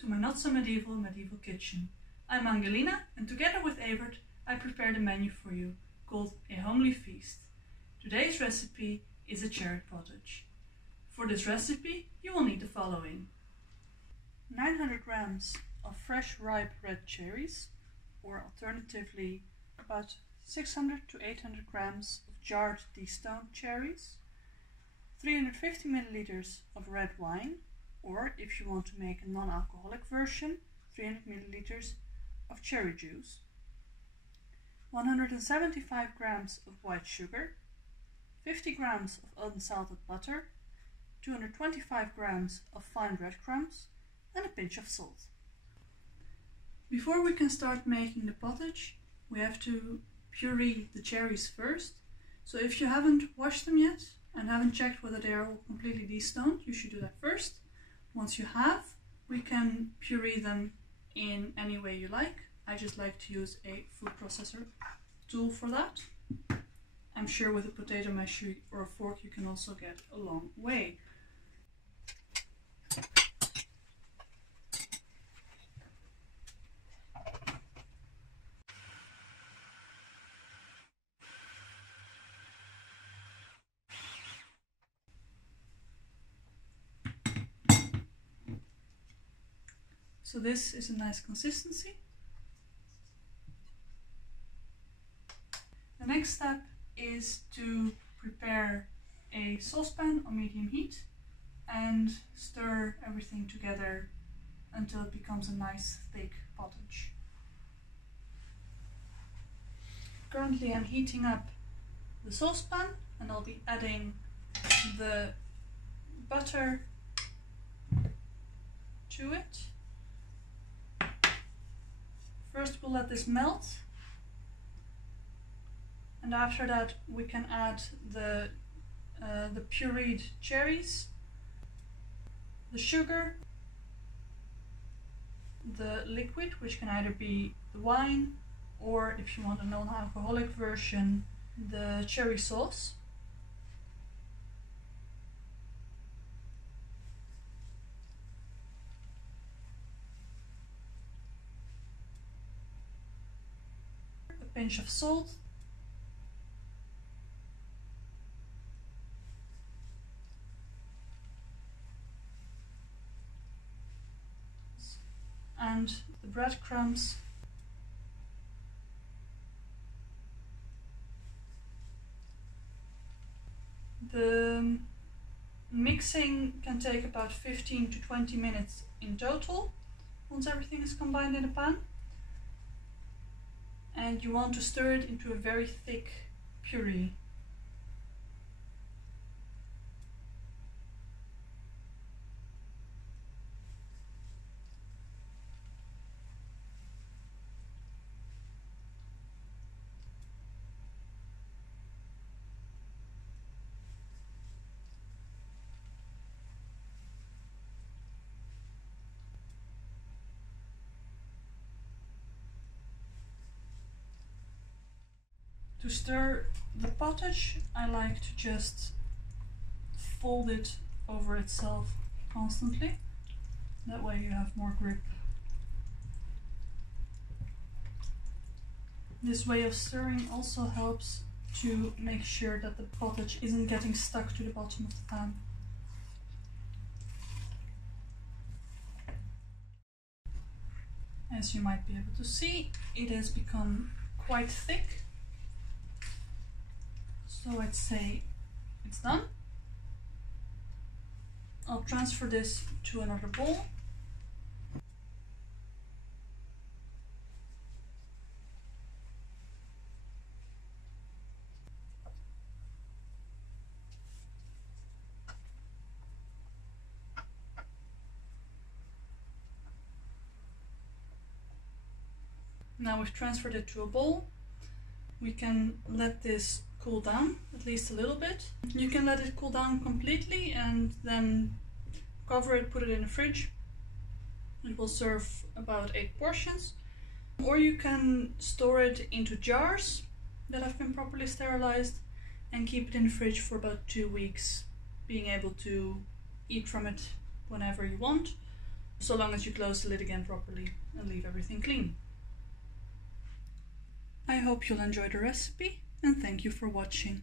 to my not so medieval kitchen. I'm Angelina, and together with Evert I prepared a menu for you called A Homely Feast. Today's recipe is a cherry pottage. For this recipe you will need the following: 900 grams of fresh ripe red cherries, or alternatively about 600 to 800 grams of jarred destoned cherries, 350 milliliters of red wine, or if you want to make a non-alcoholic version, 300 milliliters of cherry juice, 175 grams of white sugar, 50 grams of unsalted butter, 225 grams of fine breadcrumbs, and a pinch of salt. Before we can start making the pottage, we have to puree the cherries first. So if you haven't washed them yet and haven't checked whether they are all completely destoned, you should do that first. Once you have, we can puree them in any way you like. I just like to use a food processor tool for that. I'm sure with a potato masher or a fork you can also get a long way. So this is a nice consistency. The next step is to prepare a saucepan on medium heat and stir everything together until it becomes a nice thick pottage. Currently I'm heating up the saucepan and I'll be adding the butter to it. First we'll let this melt, and after that we can add the pureed cherries, the sugar, the liquid, which can either be the wine or, if you want a non-alcoholic version, the cherry sauce. Pinch of salt, and the breadcrumbs, the mixing can take about 15 to 20 minutes in total once everything is combined in a pan. And you want to stir it into a very thick puree. To stir the pottage, I like to just fold it over itself constantly. That way you have more grip. This way of stirring also helps to make sure that the pottage isn't getting stuck to the bottom of the pan. As you might be able to see, it has become quite thick. So I'd say it's done. I'll transfer this to another bowl. Now we've transferred it to a bowl. We can let this cool down at least a little bit. You can let it cool down completely and then cover it, put it in the fridge. It will serve about 8 portions. Or you can store it into jars that have been properly sterilized and keep it in the fridge for about 2 weeks, being able to eat from it whenever you want. so long as you close the lid again properly and leave everything clean. I hope you'll enjoy the recipe and thank you for watching.